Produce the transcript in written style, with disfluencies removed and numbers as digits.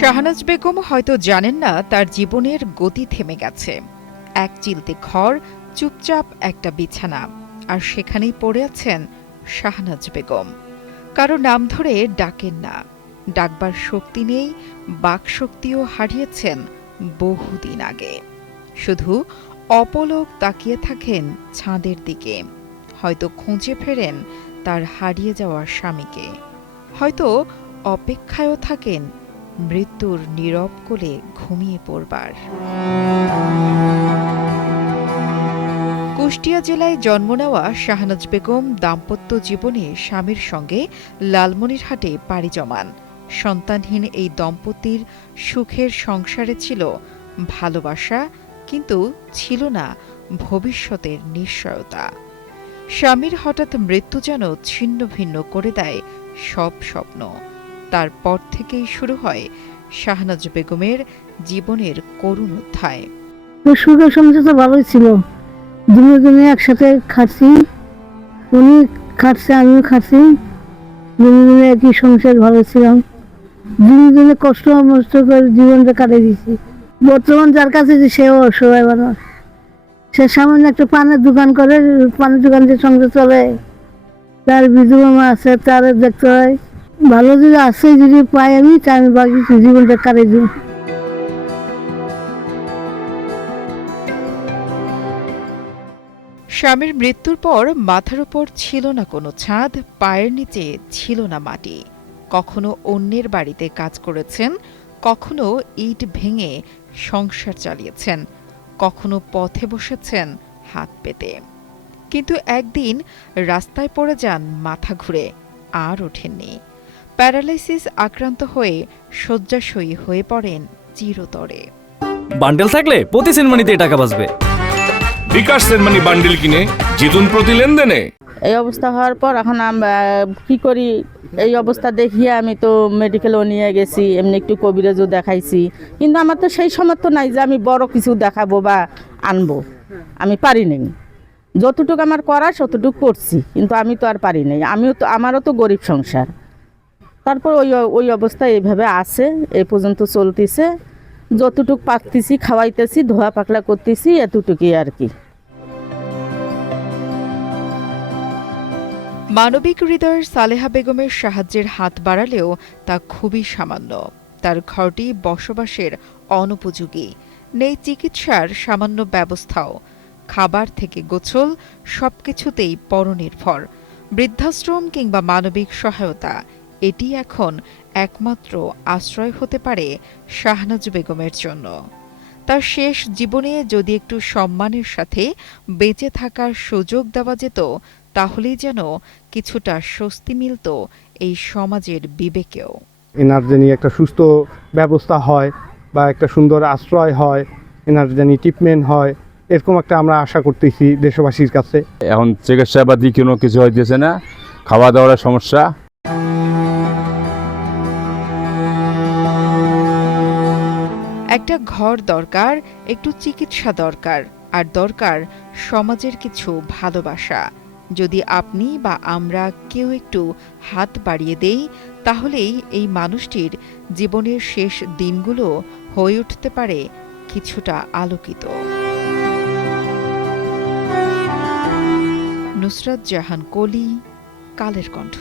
শাহনাজ বেগম হয়তো জানেন না তার জীবনের গতি থেমে গেছে। এক চিলতে ঘর, চুপচাপ একটা বিছানা, আর সেখানেই পড়ে আছেন শাহনাজ বেগম। কারো নাম ধরে ডাকেন না, ডাকবার শক্তি নেই, বাকশক্তিও হারিয়েছেন বহুদিন আগে। শুধু অপলক তাকিয়ে থাকেন ছাদের দিকে। হয়তো খুঁজে ফেরেন তার হারিয়ে যাওয়া স্বামীকে, হয়তো অপেক্ষায়ও থাকেন মৃত্যুর নীরব কোলে ঘুমিয়ে পড়বার। কুষ্টিয়া জেলায় জন্ম নেওয়া শাহনাজ বেগম দাম্পত্য জীবনে স্বামীর সঙ্গে লালমনিরহাটে পাড়ি জমান। সন্তানহীন এই দম্পতির সুখের সংসারে ছিল ভালোবাসা, কিন্তু ছিল না ভবিষ্যতের নিশ্চয়তা। স্বামীর হঠাৎ মৃত্যু যেন ছিন্ন ভিন্ন করে দেয় সব স্বপ্ন। তারপর থেকেই শুরু হয় শাহনাজ বেগমের জীবনের করুণ অধ্যায়। সুখের সংসার তো ভালোই ছিল, দুজনে একসাথে খাচ্ছি, উনি খাচ্ছে আমিও খাচ্ছি, দুজনে একই সংসার ভালো ছিলাম, দুজনে কষ্ট মষ্ট করে জীবনটা কাটিয়ে দিচ্ছি। বর্তমান যার কাছে যে সেও অসহায় মানুষ, সে সামান্য একটা পানের দোকান করে, পানের দোকান যে সংসার চলে, তার বিধবা মা আছে, তার দেখতে হয়। ভালো যদি আছে যদি পাই আমি, তা আমি বাকি জীবনটা কাটিয়ে দিই। স্বামীর মৃত্যুর পর মাথার উপর ছিল না কোনো ছাদ, পায়ের নিচে ছিল না মাটি। কখনো অন্যের বাড়িতে কাজ করেছেন, কখনো ইট ভেঙে সংসার চালিয়েছেন, কখনো পথে বসেছেন হাত পেতে। কিন্তু একদিন রাস্তায় পড়ে যান মাথা ঘুরে, আর ওঠেননি। প্যারালাইসিস আক্রান্ত হয়ে শয্যাশয়ী হয়ে পড়েন চিরতরে। বান্ডেল থাকলে প্রতি সেনমানিতে টাকা বাঁচবে। বিকাশ সেনমানি বান্ডেল কিনে জিতুন প্রতি লেনদেনে। এই অবস্থা হওয়ার পর এখন কি করি, এই অবস্থা দেখিয়ে আমি তো মেডিকেলও নিয়ে গেছি, এমনি একটু কবিরাজও দেখাইছি, কিন্তু আমার তো সেই সামর্থ্য নাই যে আমি বড় কিছু দেখাবো বা আনবো। আমি পারি নাই, যতটুকু আমার করা ততটুকু করছি, কিন্তু আমি তো আর পারি নাই। আমারও তো গরিব সংসার। তারপর ওই অবস্থা এইভাবে আছে, এই পর্যন্ত চলতেছে। যতটুকু পাকতেছি, খাওয়াইতেছি, ধোয়া পাকলা করতেছি, এতটুকুই আর কি। মানবিক হৃদয়ের সালেহা বেগমের সাহায্যের হাত বাড়ালেও তা খুবই সামান্য। তার ঘরটি বসবাসের অনুপযোগী, নেই চিকিৎসার সামান্য ব্যবস্থাও। খাবার থেকে গোছল সবকিছুতেই পরনির্ভর। বৃদ্ধাশ্রম কিংবা মানবিক সহায়তা, এটি এখন একমাত্র আশ্রয় হতে পারে শাহনাজ বেগমের জন্য। তার শেষ জীবনে যদি একটু সম্মানের সাথে বেঁচে থাকার সুযোগ দেওয়া যেত, তাহলেই যেন কিছুটা স্বস্তি মিলত এই সমাজের বিবেকেও। এনার জানি একটা সুস্থ ব্যবস্থা হয় বা একটা সুন্দর আশ্রয় হয়, এনার জানি ট্রিটমেন্ট হয়, এরকম একটা আমরা আশা করতেছি দেশবাসীর কাছে। এখন চিকিৎসা বাদী কোনো কিছু হইতেছে না, খাওয়া দাওয়ার সমস্যা। একটা ঘর দরকার, একটু চিকিৎসা দরকার, আর দরকার সমাজের কিছু ভালোবাসা। যদি আপনি বা আমরা কেউ একটু হাত বাড়িয়ে দেই, তাহলেই এই মানুষটির জীবনের শেষ দিনগুলো হয়ে উঠতে পারে কিছুটা আলোকিত। নুসরাত জাহান কলি, কালের কণ্ঠ।